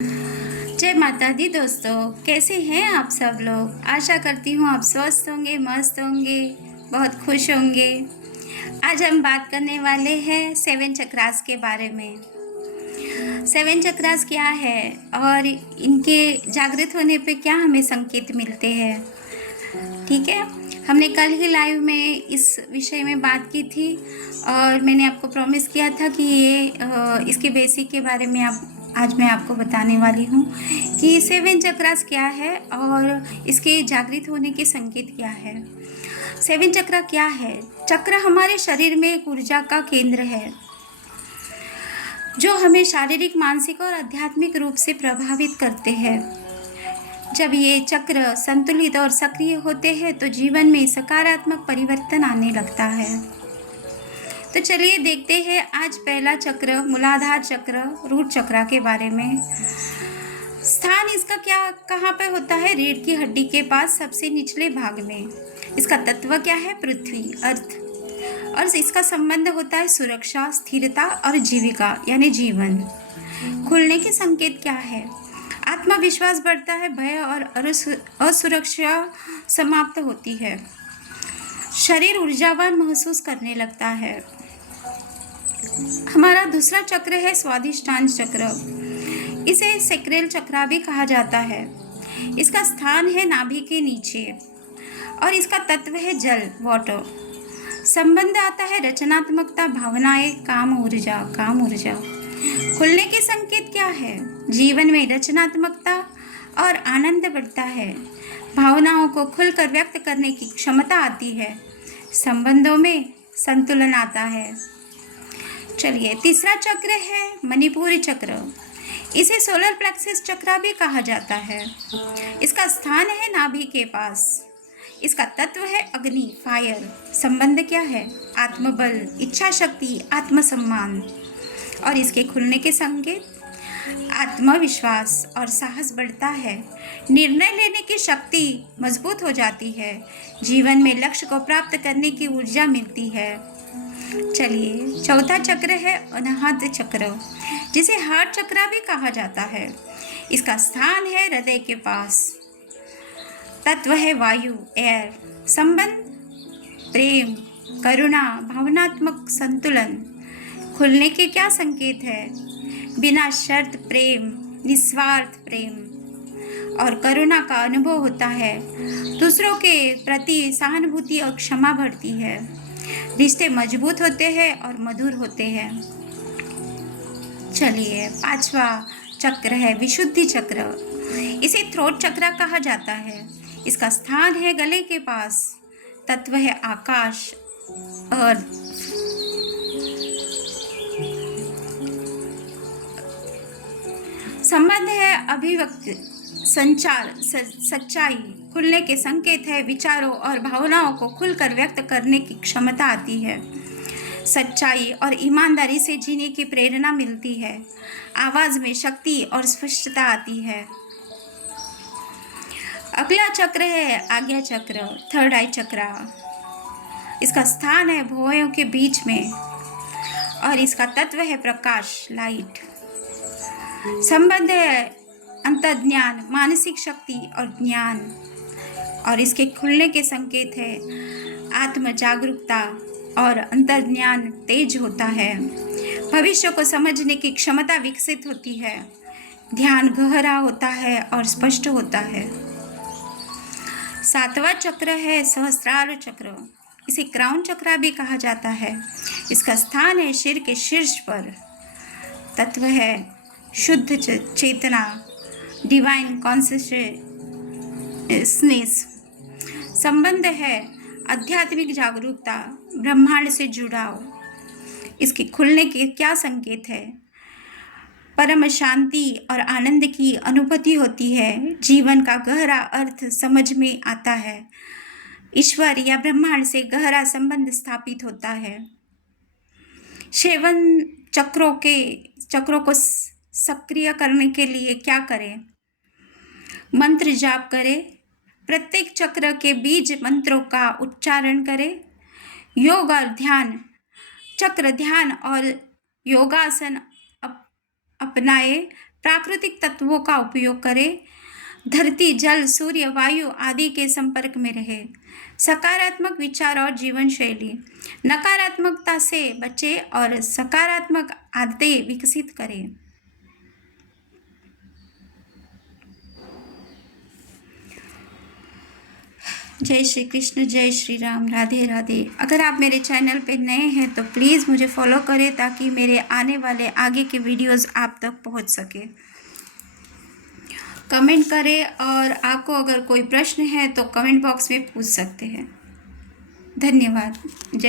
जय माता दी दोस्तों, कैसे हैं आप सब लोग। आशा करती हूँ आप स्वस्थ होंगे, मस्त होंगे, बहुत खुश होंगे। आज हम बात करने वाले हैं 7 चक्रास के बारे में। 7 चक्रास क्या है और इनके जागृत होने पे क्या हमें संकेत मिलते हैं। ठीक है, हमने कल ही लाइव में इस विषय में बात की थी और मैंने आपको प्रॉमिस किया था कि इसके बेसिक के बारे में आज मैं आपको बताने वाली हूँ कि 7 चक्रास क्या है और इसके जागृत होने के संकेत क्या है। 7 चक्र क्या है? चक्र हमारे शरीर में एक ऊर्जा का केंद्र है जो हमें शारीरिक, मानसिक और आध्यात्मिक रूप से प्रभावित करते हैं। जब ये चक्र संतुलित और सक्रिय होते हैं तो जीवन में सकारात्मक परिवर्तन आने लगता है। तो चलिए देखते हैं आज पहला चक्र, मूलाधार चक्र, रूट चक्र के बारे में। स्थान इसका कहाँ पे होता है? रीढ़ की हड्डी के पास, सबसे निचले भाग में। इसका तत्व क्या है? पृथ्वी, अर्थ। और इसका संबंध होता है सुरक्षा, स्थिरता और जीविका यानी जीवन। खुलने के संकेत क्या है? आत्मविश्वास बढ़ता है, भय और असुरक्षा समाप्त होती है, शरीर ऊर्जावान महसूस करने लगता है। हमारा दूसरा चक्र है स्वादिष्ठान चक्र। इसे सेक्रेल चक्र भी कहा जाता है। इसका स्थान है नाभि के नीचे और इसका तत्व है जल, वाटर। संबंध आता है रचनात्मकता, भावनाएं, काम ऊर्जा। खुलने के संकेत क्या है? जीवन में रचनात्मकता और आनंद बढ़ता है, भावनाओं को खुलकर व्यक्त करने की क्षमता आती है, संबंधों में संतुलन आता है। चलिए, तीसरा चक्र है मणिपुरी चक्र। इसे सोलर प्लेक्सस चक्र भी कहा जाता है। इसका स्थान है नाभि के पास। इसका तत्व है अग्नि, फायर। संबंध क्या है? आत्मबल, इच्छा शक्ति, आत्मसम्मान। और इसके खुलने के संकेत आत्मविश्वास और साहस बढ़ता है, निर्णय लेने की शक्ति मजबूत हो जाती है, जीवन में लक्ष्य को प्राप्त करने की ऊर्जा मिलती है। चलिए, चौथा चक्र है अनाहत चक्र, जिसे हार्ट चक्र भी कहा जाता है। इसका स्थान है हृदय के पास। तत्व है वायु, एयर। संबंध प्रेम, करुणा, भावनात्मक संतुलन। खुलने के क्या संकेत है? बिना शर्त प्रेम, निस्वार्थ प्रेम और करुणा का अनुभव होता है, दूसरों के प्रति सहानुभूति और क्षमा बढ़ती है, रिश्ते मजबूत होते हैं और मधुर होते हैं। चलिए, पांचवा चक्र है विशुद्धि चक्र। इसे थ्रोट चक्र कहा जाता है। इसका स्थान है गले के पास। तत्व है आकाश, अर्थ। संबंध है अभिव्यक्ति, संचार, सच्चाई। खुलने के संकेत है विचारों और भावनाओं को खुलकर व्यक्त करने की क्षमता आती है, सच्चाई और ईमानदारी से जीने की प्रेरणा मिलती है, आवाज में शक्ति और स्पष्टता आती है। अगला चक्र है आज्ञा चक्र, थर्ड आई चक्र। इसका स्थान है भुवयों के बीच में और इसका तत्व है प्रकाश, लाइट। संबंध है अंतर्ज्ञान, मानसिक शक्ति और ज्ञान। और इसके खुलने के संकेत है आत्म जागरूकता और अंतर्ज्ञान तेज होता है, भविष्य को समझने की क्षमता विकसित होती है, ध्यान गहरा होता है और स्पष्ट होता है। सातवां चक्र है सहस्रार चक्र। इसे क्राउन चक्र भी कहा जाता है। इसका स्थान है सिर के शीर्ष पर। तत्व है शुद्ध चेतना, डिवाइन कॉन्शियसनेस। संबंध है आध्यात्मिक जागरूकता, ब्रह्मांड से जुड़ाव। इसके खुलने के क्या संकेत है? परम शांति और आनंद की अनुभूति होती है, जीवन का गहरा अर्थ समझ में आता है, ईश्वर या ब्रह्मांड से गहरा संबंध स्थापित होता है। 7 चक्रों को सक्रिय करने के लिए क्या करें? मंत्र जाप करें, प्रत्येक चक्र के बीज मंत्रों का उच्चारण करें, योग और ध्यान, चक्र ध्यान और योगासन अपनाएं, प्राकृतिक तत्वों का उपयोग करें, धरती, जल, सूर्य, वायु आदि के संपर्क में रहे, सकारात्मक विचार और जीवन शैली, नकारात्मकता से बचें और सकारात्मक आदतें विकसित करें। जय श्री कृष्ण, जय श्री राम, राधे राधे। अगर आप मेरे चैनल पे नए हैं तो प्लीज़ मुझे फॉलो करें ताकि मेरे आने वाले आगे के वीडियोस आप तक पहुंच सके। कमेंट करें और आपको अगर कोई प्रश्न है तो कमेंट बॉक्स में पूछ सकते हैं। धन्यवाद। जय